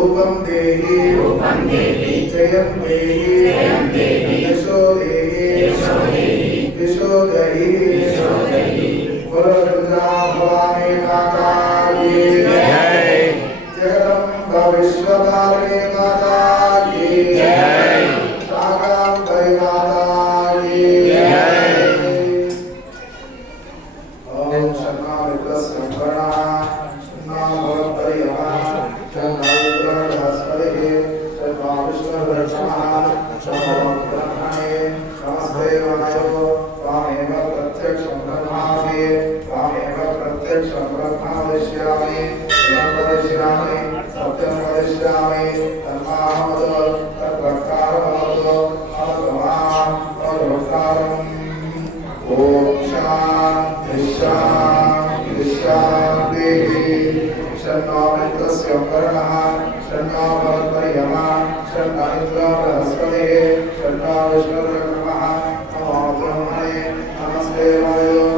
रूपं देहि जयं देहि यशो देहि यशो देहि वरदुर्गा भवानी माता की जय जगदम्बा विश्वकारिणी माता की जय शाकम्भरी माता की जय ओम शर्मा विप्लस्य प्रणः शर्मा भवत्परियमः शर्मा विप्लवहस्पतिः शर्मा विष्णुर्वक्षमः शर्मा ब्रह्मणे नमस्ते वायो त्वामेव प्रत्यक्षं ब्रह्मासि त्वामेव प्रत्यक्षं ब्रह्म वदिष्यामि वदिष्यामि सत्यं वदिष्यामि तन्मामवतु तद्वक्तारमवतु अवतमाम् अवतकारम् ओम शांति शांति शांति शन्नो मित्रस्य वर्णः शन्नो भवत्परियमः शन्नो इंद्रो बृहस्पतिः शन्नो विष्णुर्ब्रह्मः नमो ब्रह्मणे नमस्ते वायो